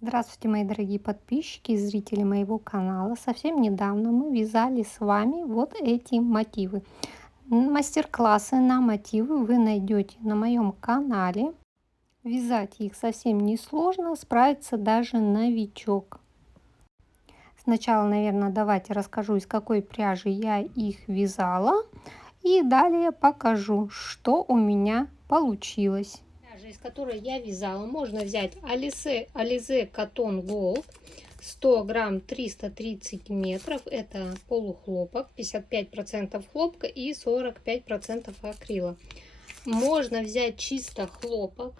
Здравствуйте, мои дорогие подписчики и зрители моего канала. Совсем недавно мы вязали с вами вот эти мотивы. Мастер-классы на мотивы вы найдете на моем канале. Вязать их совсем не сложно, справится даже новичок. Сначала, наверное, давайте расскажу, из какой пряжи я их вязала. И далее покажу, что у меня получилось. Пряжа, из которой я вязала, можно взять Alize Cotton Gold, 100 грамм, 330 метров. Это полухлопок, 55% хлопка и 45% акрила. Можно взять чисто хлопок.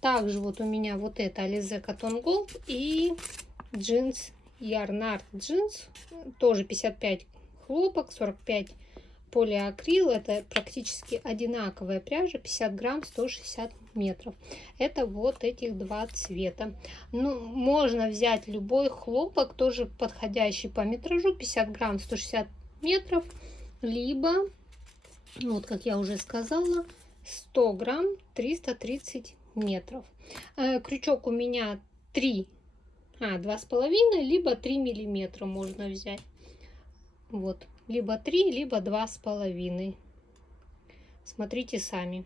Также вот у меня вот это Alize Cotton Gold и джинс Yarn Jeans, тоже 55 хлопок, 45 полиакрил. Это практически одинаковая пряжа, 50 грамм, 160 метров. Это вот этих два цвета. Ну, можно взять любой хлопок, тоже подходящий по метражу, 50 грамм, 160 метров, либо, вот как я уже сказала, 100 грамм, 330 метров. Крючок у меня 2,5, либо 3 миллиметра можно взять. Вот, либо 3, либо 2,5. Смотрите сами.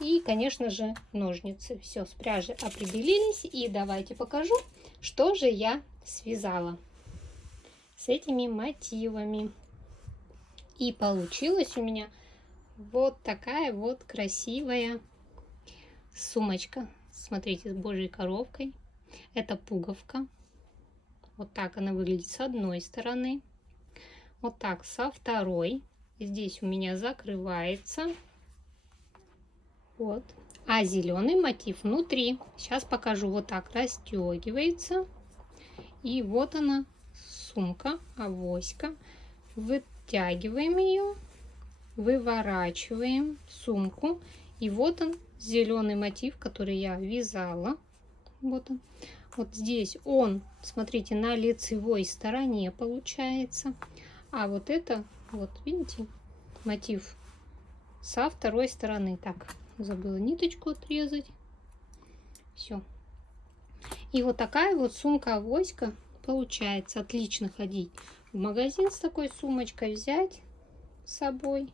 И, конечно же, ножницы. Все, с пряжей определились. И давайте покажу, что же я связала с этими мотивами. И получилась у меня вот такая вот красивая сумочка. Смотрите, с божьей коровкой. Это пуговка. Вот так она выглядит с одной стороны. Вот так со второй. Здесь у меня закрывается. Вот. А зеленый мотив внутри. Сейчас покажу. Вот так расстегивается. И вот она, сумка, авоська. Вытягиваем ее. Выворачиваем сумку. И вот он, зеленый мотив, который я вязала. Вот он. Вот здесь он, смотрите, на лицевой стороне получается. А вот это, вот видите, мотив со второй стороны. Так, забыла ниточку отрезать. Все. И вот такая вот сумка-авоська получается. Отлично ходить в магазин с такой сумочкой, взять с собой.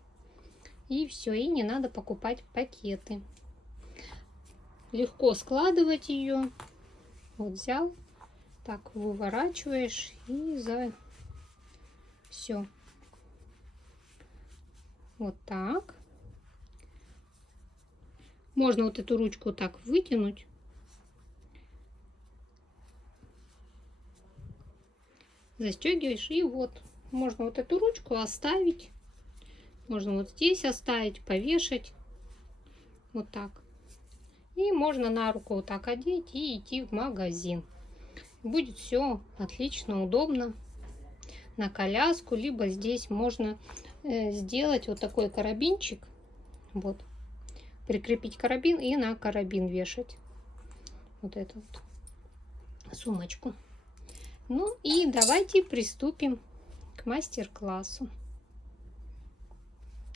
И все, и не надо покупать пакеты. Легко складывать ее. Вот взял, так выворачиваешь и за все. Вот так. Можно вот эту ручку так вытянуть. Застегиваешь, и вот можно вот эту ручку оставить. Можно вот здесь оставить, повешать. Вот так. И можно на руку вот так одеть и идти в магазин. Будет все отлично, удобно. На коляску, либо здесь можно сделать вот такой карабинчик. Вот. Прикрепить карабин и на карабин вешать. Вот эту вот сумочку. Ну и давайте приступим к мастер-классу.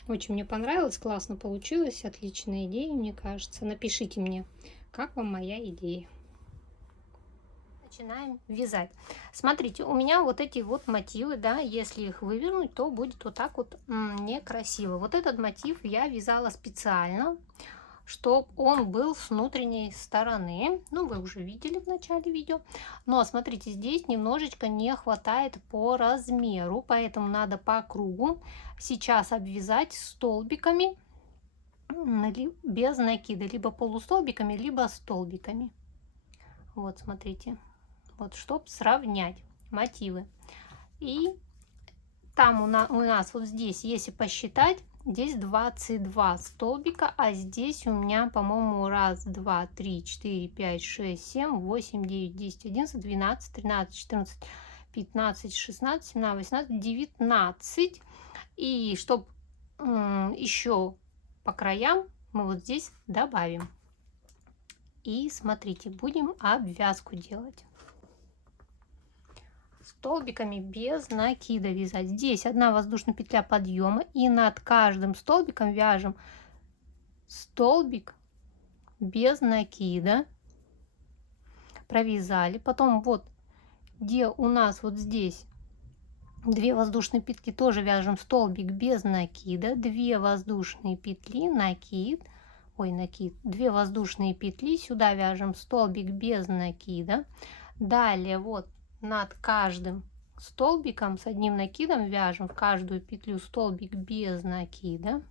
Очень мне понравилось, классно получилось, отличная идея, мне кажется. Напишите мне, как вам моя идея. Начинаем вязать. Смотрите, у меня вот эти вот мотивы, да, если их вывернуть, то будет вот так вот некрасиво. Вот этот мотив я вязала специально, чтобы он был с внутренней стороны. Ну, вы уже видели в начале видео. Но смотрите, здесь немножечко не хватает по размеру, поэтому надо по кругу сейчас обвязать столбиками без накида, либо полустолбиками, либо столбиками. Вот, смотрите, вот, чтобы сравнять мотивы. И там у нас вот здесь, если посчитать, здесь 22 столбика, а здесь у меня, по-моему, 1, 2, 3, 4, 5, 6, 7, 8, 9, 10, 11, 12, 13, 14, 15, 16, 17, 18, 19. И чтобы еще по краям мы вот здесь добавим. И смотрите, будем обвязку делать. Столбиками без накида вязать. Здесь одна воздушная петля подъема, и над каждым столбиком вяжем столбик без накида. провязали. Потом вот где у нас вот здесь 2 воздушные петли, тоже вяжем столбик без накида, 2 воздушные петли, накид, ой, накид, 2 воздушные петли, сюда вяжем столбик без накида. Далее вот над каждым столбиком с одним накидом вяжем в каждую петлю столбик без накида.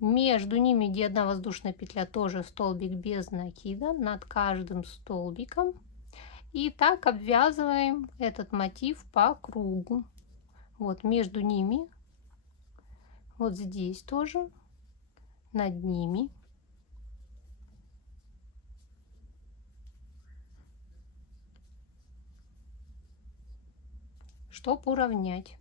Между ними, где одна воздушная петля, тоже столбик без накида над каждым столбиком. И так обвязываем этот мотив по кругу. Вот между ними, вот здесь тоже, над ними. Чтобы уравнять.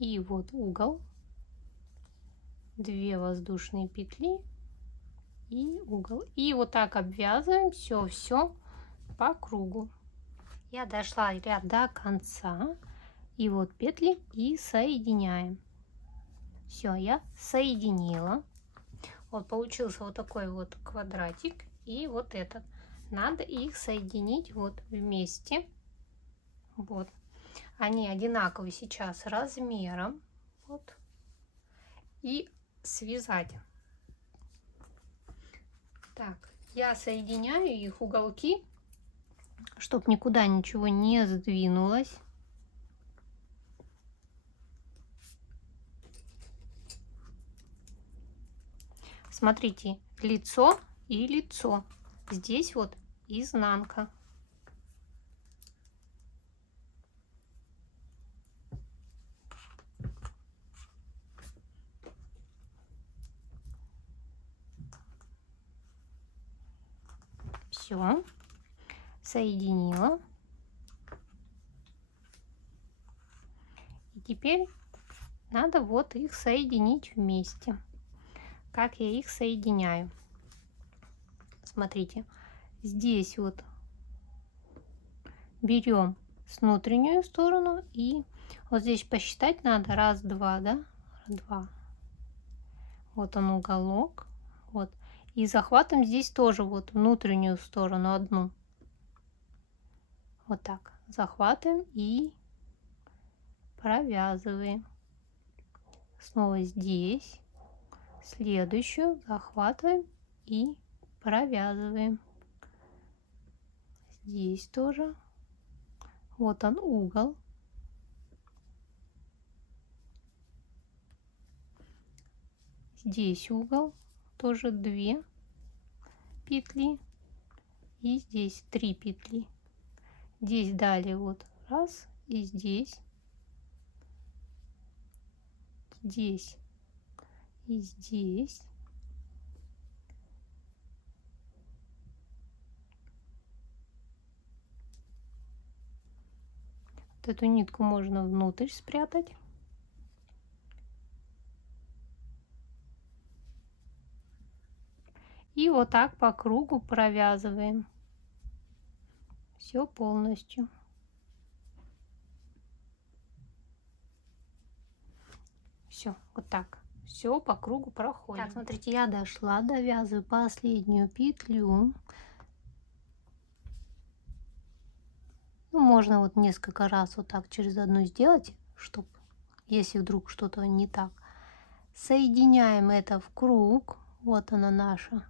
И вот угол, 2 воздушные петли и угол. И вот так обвязываем все по кругу. Я дошла ряд до конца. И вот петли и соединяем. Все, я соединила. Вот получился вот такой вот квадратик. И вот этот. Надо их соединить вот вместе. Вот. Они одинаковые сейчас размером. Вот. И связать. Так, я соединяю их уголки, чтобы никуда ничего не сдвинулось. Смотрите, лицо и лицо. Здесь вот изнанка. Все, соединила. И теперь надо вот их соединить вместе. Как я их соединяю? Смотрите, здесь вот берем с внутреннюю сторону и вот здесь посчитать надо. Раз, два, да? Два. Вот он уголок. Вот. И захватываем здесь тоже вот внутреннюю сторону одну. Вот так. Захватываем и провязываем. Снова здесь. Следующую захватываем и провязываем. Здесь тоже. Вот он угол. Здесь угол. Тоже 2 петли. И здесь 3 петли. Здесь далее вот раз. И здесь. Здесь. И здесь. Вот эту нитку можно внутрь спрятать. И вот так по кругу провязываем. Все полностью. Все, вот так. Все по кругу проходим. Так, смотрите, я дошла, довязываю последнюю петлю. Ну, можно вот несколько раз вот так через одну сделать, чтобы, если вдруг что-то не так. Соединяем это в круг. Вот она наша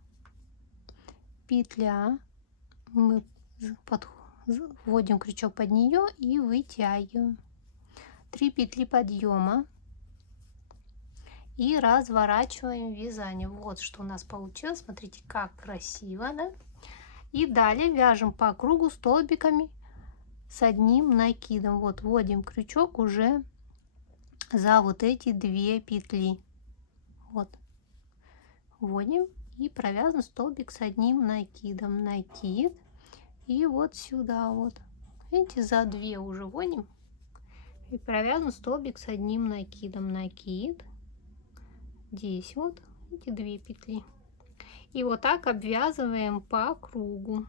петля. Мы вводим крючок под нее и вытягиваем. 3 петли подъема. И разворачиваем вязание. Вот что у нас получилось. Смотрите, как красиво, да? И далее вяжем по кругу столбиками с одним накидом. Вот вводим крючок уже за вот эти 2 петли. Вот. Вводим и провязан столбик с одним накидом. Накид. И вот сюда вот. Видите, за 2 уже вводим. И провязан столбик с одним накидом. Накид. Здесь вот эти 2 петли. И вот так обвязываем по кругу.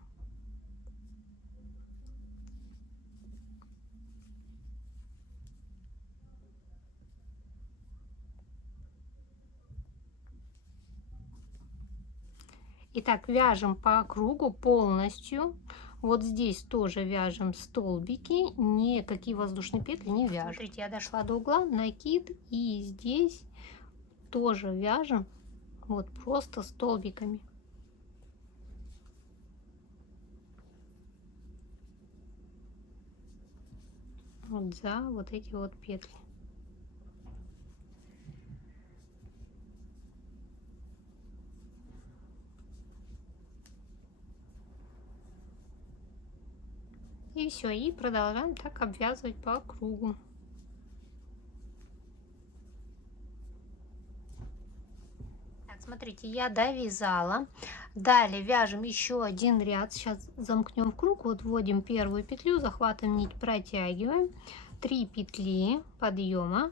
Итак, вяжем по кругу полностью. Вот здесь тоже вяжем столбики, никакие воздушные петли не вяжем. Смотрите, я дошла до угла, накид, и здесь тоже вяжем вот просто столбиками. Вот за вот эти вот петли. И все, и продолжаем так обвязывать по кругу. Так, смотрите, я довязала. Далее вяжем еще один ряд. Сейчас замкнем в круг. Вот вводим первую петлю, захватываем нить, протягиваем. 3 петли подъема,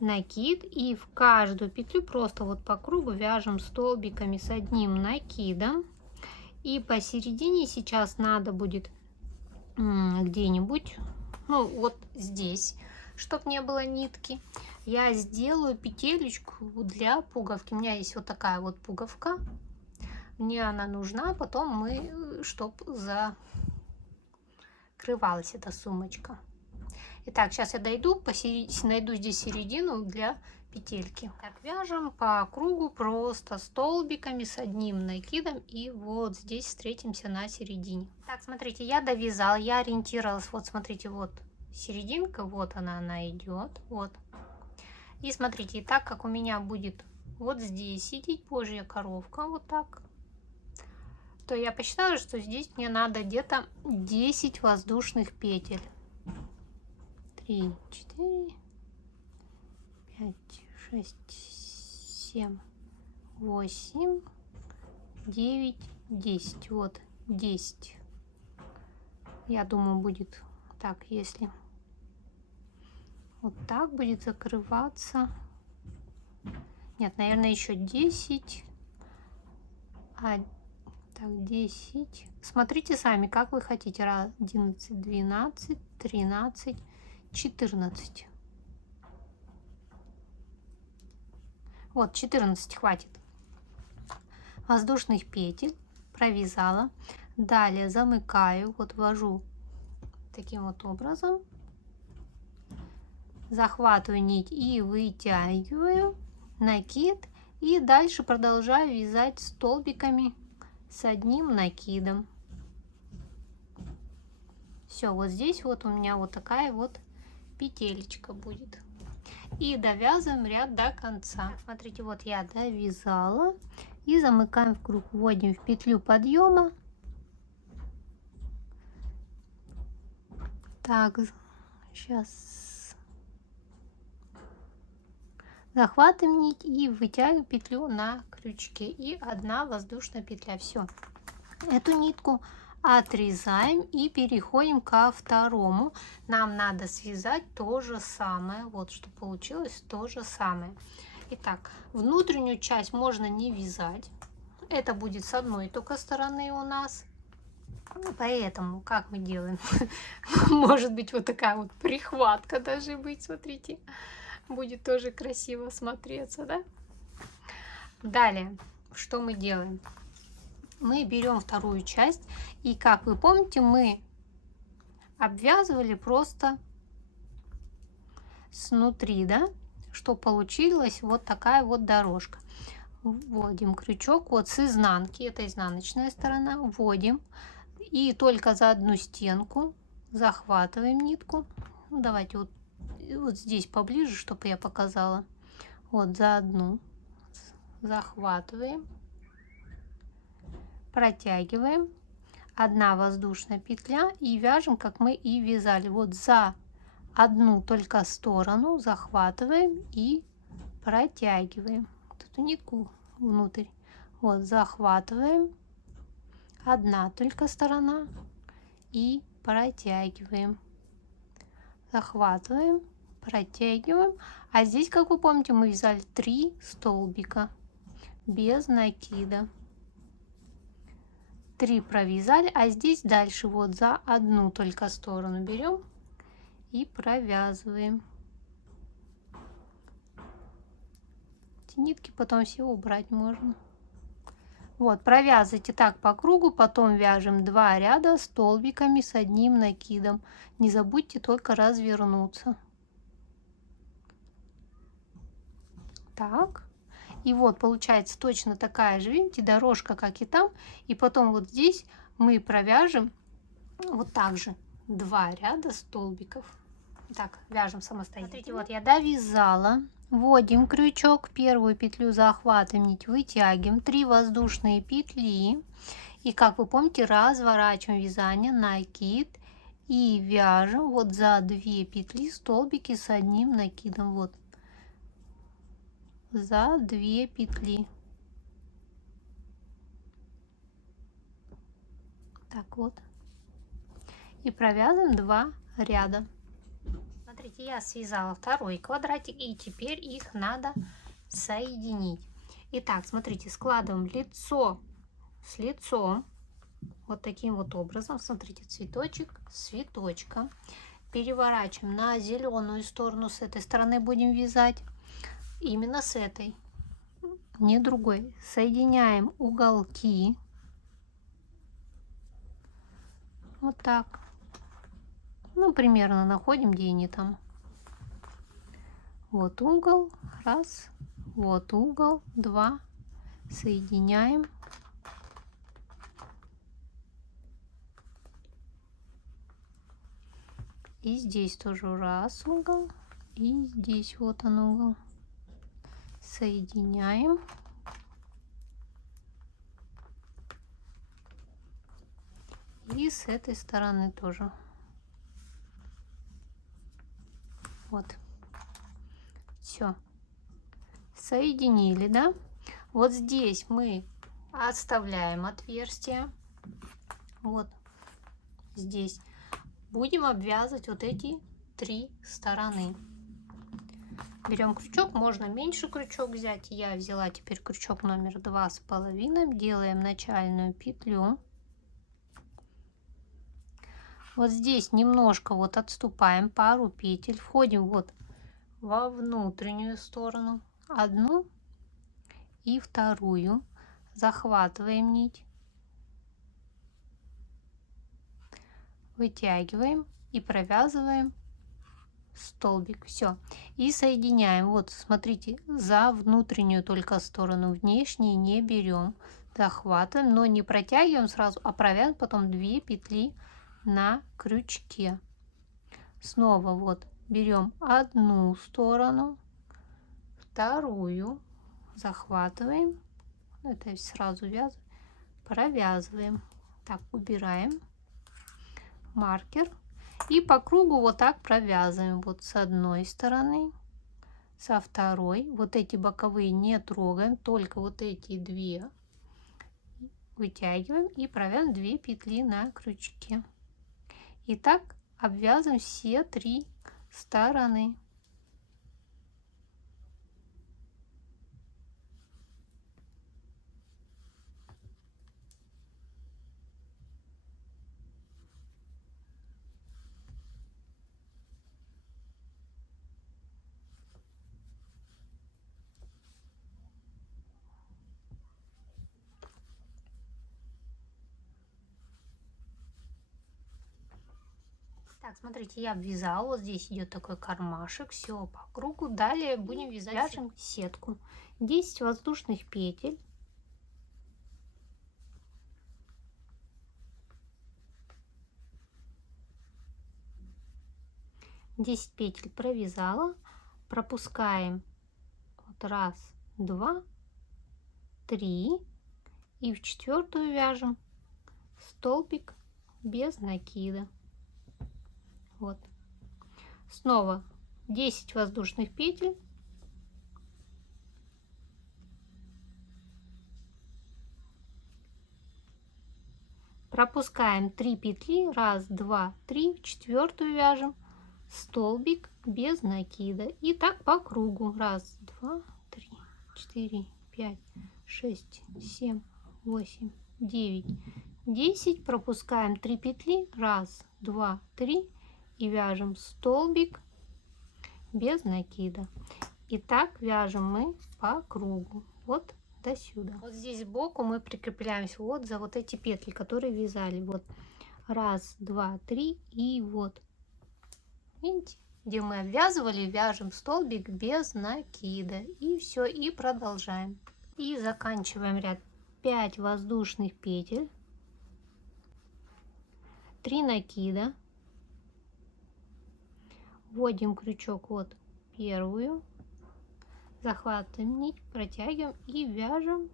накид, и в каждую петлю просто вот по кругу вяжем столбиками с одним накидом. И посередине сейчас надо будет где-нибудь, ну вот здесь, чтобы не было нитки, я сделаю петелечку для пуговки. У меня есть вот такая вот пуговка, мне она нужна, потом мы, чтоб закрывалась эта сумочка. Итак, сейчас я найду здесь середину для петельки. Так, вяжем по кругу просто столбиками с одним накидом, и вот здесь встретимся на середине. Так, смотрите, я довязала, я ориентировалась, вот смотрите, вот серединка, вот она идет, вот. И смотрите, и так как у меня будет вот здесь сидеть божья коровка, вот так, то я посчитала, что здесь мне надо где-то 10 воздушных петель. 3, 4, 5, 6, 7, 8, 9, 10. Вот 10. Я думаю, будет так, если вот так будет закрываться. Нет, наверное, еще 10. Так, 10. Смотрите сами, как вы хотите. 11, 12, 13, 14. Вот 14 хватит воздушных петель. Провязала. Далее замыкаю, вот ввожу таким вот образом, захватываю нить и вытягиваю, накид, и дальше продолжаю вязать столбиками с одним накидом. Все, вот здесь вот у меня вот такая вот петелечка будет. И довязываем ряд до конца. Смотрите, вот я довязала, и замыкаем в круг, вводим в петлю подъема. Так, сейчас захватываем нить и вытягиваем петлю на крючке, и 1 воздушная петля. Все, эту нитку отрезаем и переходим ко второму. Нам надо связать то же самое, вот что получилось, то же самое. Итак, внутреннюю часть можно не вязать, это будет с одной только стороны у нас. Поэтому как мы делаем? Может быть, вот такая вот прихватка даже быть, смотрите, будет тоже красиво смотреться, да? Далее, что мы делаем? Мы берем вторую часть, и, как вы помните, мы обвязывали просто снутри, да, что получилась вот такая вот дорожка. Вводим крючок вот с изнанки, это изнаночная сторона, вводим, и только за одну стенку захватываем нитку. Ну, давайте вот здесь поближе, чтобы я показала. Вот за одну захватываем, протягиваем, 1 воздушная петля, и вяжем, как мы и вязали. Вот за одну только сторону захватываем и протягиваем вот эту нитку внутрь. Вот захватываем, 1 только сторона, и протягиваем, захватываем, протягиваем. А здесь, как вы помните, мы вязали 3 столбика без накида. 3 провязали, а здесь дальше вот за одну только сторону берем и провязываем. Эти нитки потом все убрать можно. Вот, провязывайте так по кругу, потом вяжем 2 ряда столбиками с одним накидом. Не забудьте только развернуться. Так. И вот получается точно такая же, видите, дорожка, как и там. И потом вот здесь мы провяжем вот так же 2 ряда столбиков. Так, вяжем самостоятельно. Смотрите, вот я довязала. Вводим крючок, первую петлю захватываем нить, вытягиваем 3 воздушные петли. И как вы помните, разворачиваем вязание, накид и вяжем вот за 2 петли столбики с одним накидом. Вот. За 2 петли. Так вот. И провязываем 2 ряда. Смотрите, я связала второй квадратик, и теперь их надо соединить. Итак, смотрите, складываем лицо с лицом. Вот таким вот образом. Смотрите, цветочек с цветочком. Переворачиваем на зеленую сторону. С этой стороны будем вязать. Именно с этой. Не другой. Соединяем уголки. Вот так. Ну, примерно находим, где они там. Вот угол, раз, вот угол, 2, соединяем. И здесь тоже раз угол, и здесь вот он угол. Соединяем. И с этой стороны тоже. Вот. Все. Соединили, да? Вот здесь мы оставляем отверстие. Вот здесь. Будем обвязывать вот эти 3 стороны. Берем крючок, можно меньше крючок взять. Я взяла теперь крючок номер 2,5. Делаем начальную петлю. Вот здесь немножко вот отступаем пару петель, входим вот во внутреннюю сторону, одну и вторую, захватываем нить, вытягиваем и провязываем столбик. Все. И соединяем. Вот, смотрите, за внутреннюю только сторону, внешние не берем. Захватываем, но не протягиваем сразу, а провязываем потом 2 петли на крючке. Снова вот берем одну сторону, вторую, захватываем, это сразу вязываем, провязываем. Так, убираем маркер и по кругу вот так провязываем. Вот с одной стороны, со второй. Вот эти боковые не трогаем, только вот эти 2 вытягиваем и провязываем 2 петли на крючке. И так обвязываем все 3 стороны. Так, смотрите, я обвязала. Вот здесь идет такой кармашек. Все по кругу. Далее будем вязать. Вяжем сетку. 10 воздушных петель. Десять петель провязала. Пропускаем. Вот раз, два, 3. И в 4-ю вяжем столбик без накида. Вот. Снова 10 воздушных петель. Пропускаем 3 петли. Раз, два, 3. В 4-ю вяжем столбик без накида. И так по кругу. Раз, два, 3, 4, 5, 6, 7, 8, 9, 10. Пропускаем 3 петли. Раз, два, 3. И вяжем столбик без накида. И так вяжем мы по кругу. Вот до сюда. Вот здесь сбоку мы прикрепляемся вот за вот эти петли, которые вязали. Вот раз, два, три и вот. Видите, где мы обвязывали, вяжем столбик без накида. И все, и продолжаем. И заканчиваем ряд. 5 воздушных петель, 3 накида, вводим крючок вот первую, захватываем нить, протягиваем и вяжем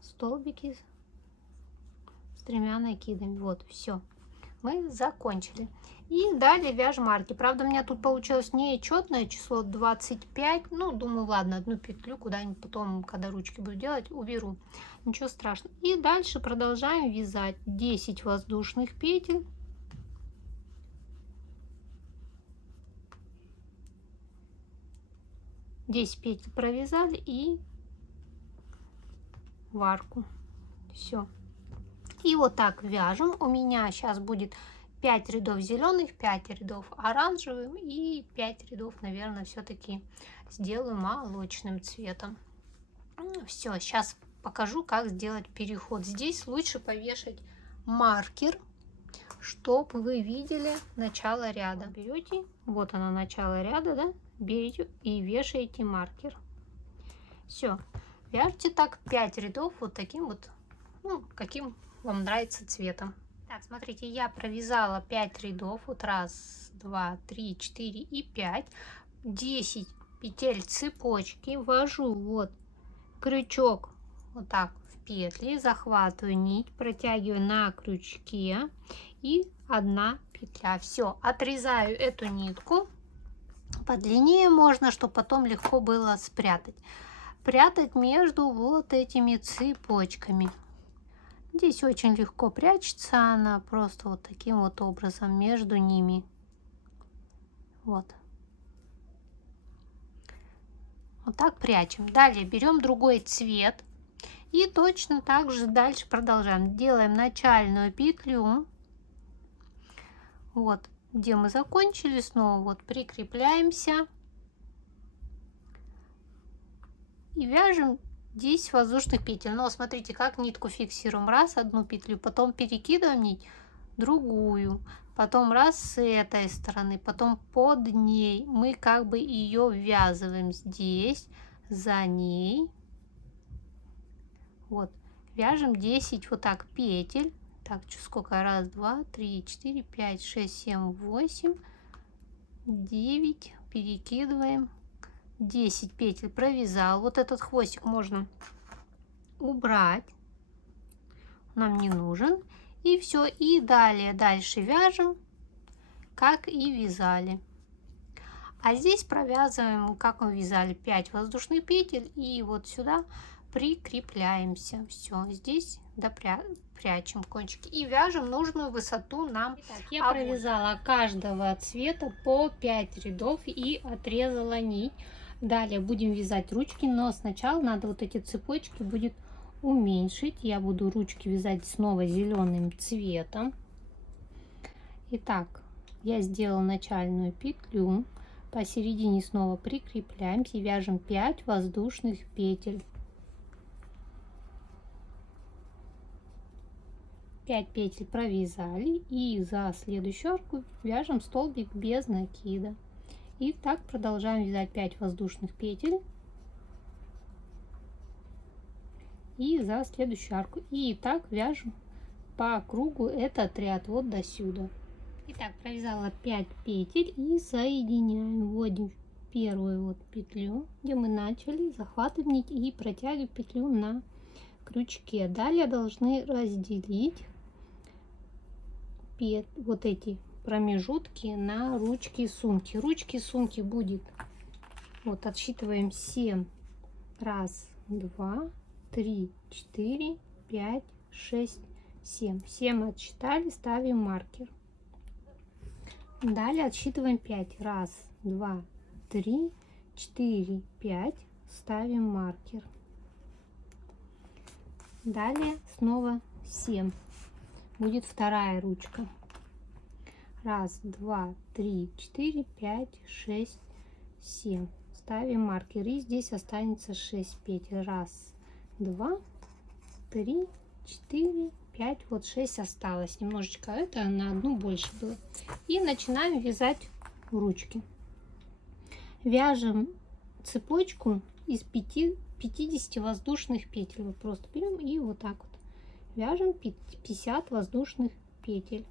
столбики с 3 накидами. Вот, все, мы закончили. И далее вяжем арки. Правда, у меня тут получилось нечетное число 25. Ну, думаю, ладно, одну петлю куда-нибудь потом, когда ручки буду делать, уберу. Ничего страшного. И дальше продолжаем вязать 10 воздушных петель. Здесь петель провязали и в арку. Все. И вот так вяжем. У меня сейчас будет 5 рядов зеленых, 5 рядов оранжевым и 5 рядов, наверное, все-таки сделаю молочным цветом. Все, сейчас покажу, как сделать переход. Здесь лучше повешать маркер, чтобы вы видели начало ряда. Берете, вот оно начало ряда, да, берете и вешаете маркер. Все, вяжите так 5 рядов вот таким вот, ну, каким вам нравится цветом. Так, смотрите, я провязала 5 рядов, вот раз, два, три, 4 и 5, 10 петель цепочки, ввожу вот крючок вот так в петли, захватываю нить, протягиваю на крючке и 1 петля. Все, отрезаю эту нитку, подлиннее можно, чтобы потом легко было спрятать. Прятать между вот этими цепочками. Здесь очень легко прячется она, просто вот таким вот образом между ними. Вот. Вот так прячем. Далее берем другой цвет и точно так же дальше продолжаем. Делаем начальную петлю. Вот, где мы закончили, снова вот прикрепляемся и вяжем 10 воздушных петель. Но смотрите, как нитку фиксируем. Раз, одну петлю, потом перекидываем нить, другую, потом раз с этой стороны, потом под ней мы как бы ее ввязываем здесь, за ней. Вот, вяжем 10 вот так петель. Так, сколько? Раз, два, три, 4, 5, 6, 7, 8, 9. Перекидываем. 10 петель провязал. Вот этот хвостик можно убрать, нам не нужен. И все, и далее дальше вяжем, как и вязали. А здесь провязываем, как мы вязали, 5 воздушных петель и вот сюда прикрепляемся. Все, здесь прячем кончики и вяжем нужную высоту нам. Итак, я провязала каждого цвета по 5 рядов и отрезала нить. Далее будем вязать ручки, но сначала надо вот эти цепочки будет уменьшить. Я буду ручки вязать снова зеленым цветом. Итак, я сделала начальную петлю, посередине снова прикрепляемся и вяжем 5 воздушных петель. 5 петель провязали и за следующую арку вяжем столбик без накида. И так продолжаем вязать 5 воздушных петель и за следующую арку. И так вяжем по кругу этот ряд вот до сюда. Итак, провязала 5 петель и соединяем. Вводим первую вот петлю, где мы начали, захватываем нить и протягиваем петлю на крючке. Далее должны разделить вот эти промежутки на ручки сумки. Ручки сумки будет, вот отсчитываем 7. Раз, два, 3, 4, 5, 6, 7. 7 отсчитали, ставим маркер. Далее отсчитываем 5. Раз, два, 3, 4, 5. Ставим маркер. Далее снова 7. Будет вторая ручка. Раз, два, 3, 4, 5, 6, 7. ставим маркер. И здесь останется 6 петель. Раз, два, три, 4, 5, вот 6 осталось. Немножечко это на одну больше было. И начинаем вязать ручки. Вяжем цепочку из 50 воздушных петель. Вот просто берем и вот так вот вяжем 50 воздушных петель.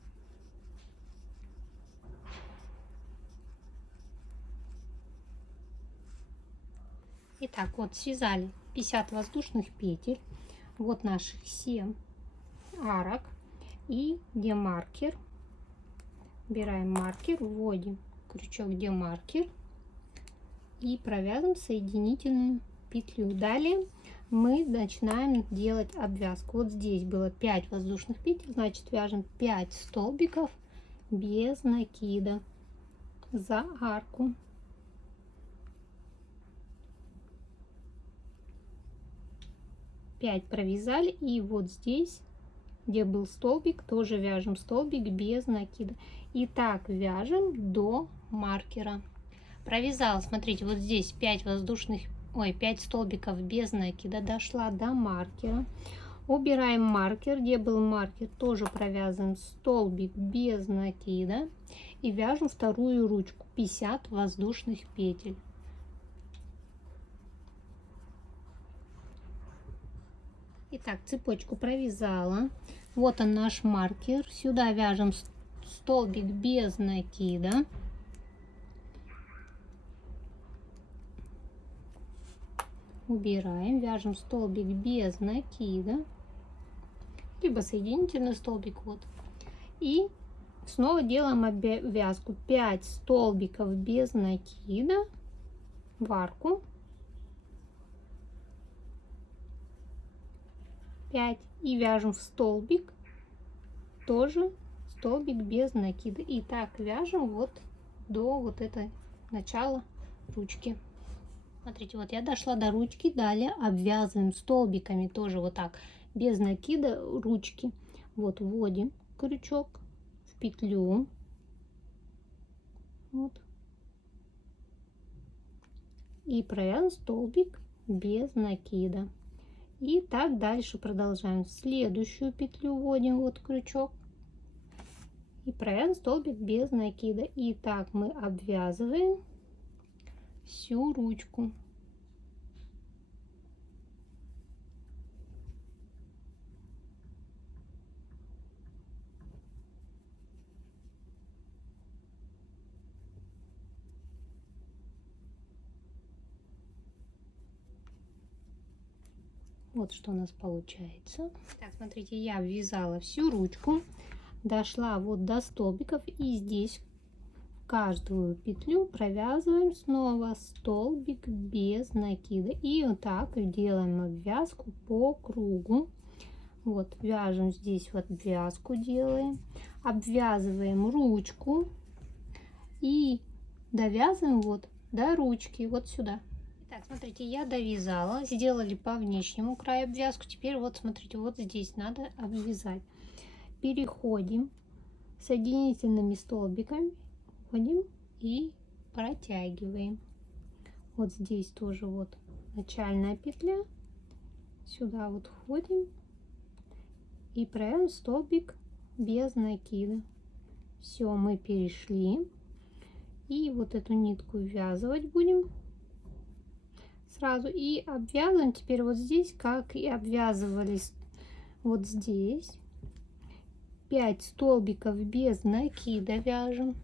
Итак, вот связали 50 воздушных петель. Вот наших 7 арок. И где маркер, убираем маркер, вводим крючок, где маркер, и провязываем соединительную петлю. Далее мы начинаем делать обвязку. Вот здесь было 5 воздушных петель, значит вяжем 5 столбиков без накида за арку. Пять провязали, и вот здесь, где был столбик, тоже вяжем столбик без накида. И так вяжем до маркера. Провязала, смотрите, вот здесь 5 столбиков без накида, дошла до маркера. Убираем маркер, где был маркер, тоже провязываем столбик без накида и вяжем вторую ручку, 50 воздушных петель. Итак, цепочку провязала. Вот он наш маркер. Сюда вяжем столбик без накида. Убираем, вяжем столбик без накида. Либо соединительный столбик. Вот. И снова делаем обвязку. 5 столбиков без накида в арку. 5 и вяжем в столбик, тоже столбик без накида. И так вяжем вот до вот этой начала ручки. Смотрите, вот я дошла до ручки, далее обвязываем столбиками тоже вот так без накида ручки. Вот вводим крючок в петлю, вот, и провязываем столбик без накида. И так дальше продолжаем. В следующую петлю вводим вот крючок и провязываем столбик без накида. И так мы обвязываем всю ручку. Вот что у нас получается. Так, смотрите, я обвязала всю ручку, дошла вот до столбиков, и здесь в каждую петлю провязываем снова столбик без накида. И вот так делаем обвязку по кругу. Вот вяжем здесь, вот обвязку делаем, обвязываем ручку и довязываем вот до ручки, вот сюда. Так, смотрите, я довязала, сделали по внешнему краю обвязку. Теперь вот смотрите, вот здесь надо обвязать. Переходим соединительными столбиками, вводим и протягиваем. Вот здесь тоже вот начальная петля, сюда вот входим и провязываем столбик без накида. Все, мы перешли, и вот эту нитку ввязывать будем сразу и обвязываем теперь вот здесь, как и обвязывались вот здесь. 5 столбиков без накида вяжем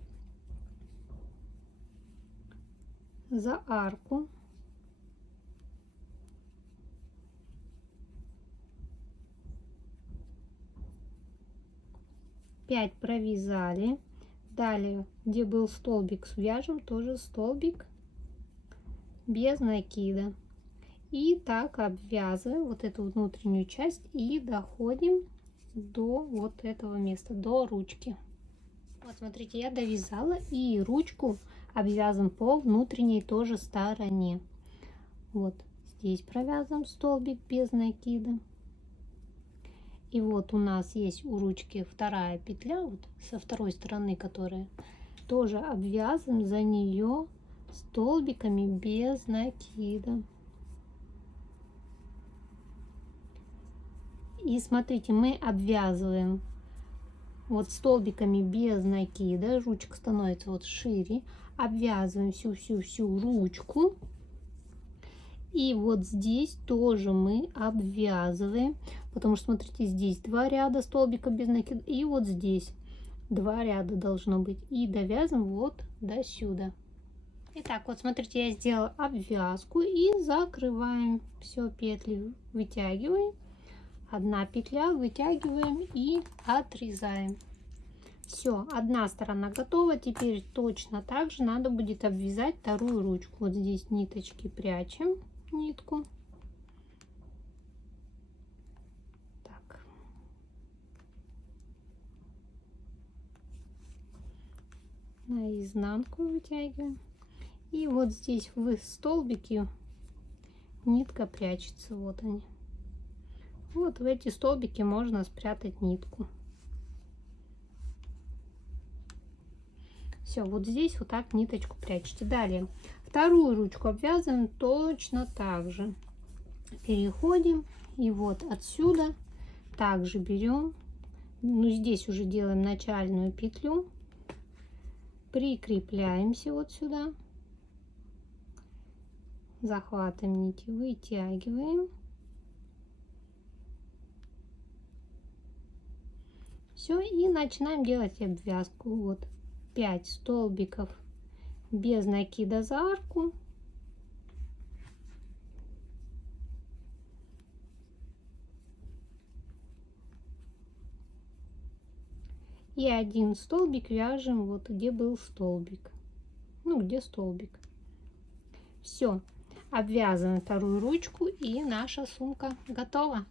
за арку. Пять провязали. Далее, где был столбик, свяжем тоже столбик без накида. И так обвязываем вот эту внутреннюю часть и доходим до вот этого места, до ручки. Вот смотрите, я довязала, и ручку обвязываем по внутренней тоже стороне. Вот здесь провязываем столбик без накида. И вот у нас есть у ручки вторая петля, вот со второй стороны, которая тоже обвязываем за нее столбиками без накида. И смотрите, мы обвязываем вот столбиками без накида, ручка становится вот шире, обвязываем всю ручку. И вот здесь тоже мы обвязываем, потому что смотрите, здесь 2 ряда столбика без накида, и вот здесь 2 ряда должно быть. И довязываем вот до сюда. Итак, вот смотрите, я сделала обвязку и закрываем все петли, вытягиваем. 1 петля, вытягиваем и отрезаем. Все, одна сторона готова. Теперь точно так же надо будет обвязать вторую ручку. Вот здесь ниточки прячем, нитку. Так. На изнанку вытягиваем. И вот здесь в столбике нитка прячется. Вот они. Вот в эти столбики можно спрятать нитку. Все, вот здесь вот так ниточку прячете. Далее вторую ручку обвязываем точно так же. Переходим и вот отсюда также берем, ну здесь уже делаем начальную петлю, прикрепляемся вот сюда, захватываем нити, вытягиваем. Все, и начинаем делать обвязку. Вот 5 столбиков без накида за арку. И 1 столбик вяжем вот где был столбик. Ну, где столбик. Все, обвязываем вторую ручку, и наша сумка готова.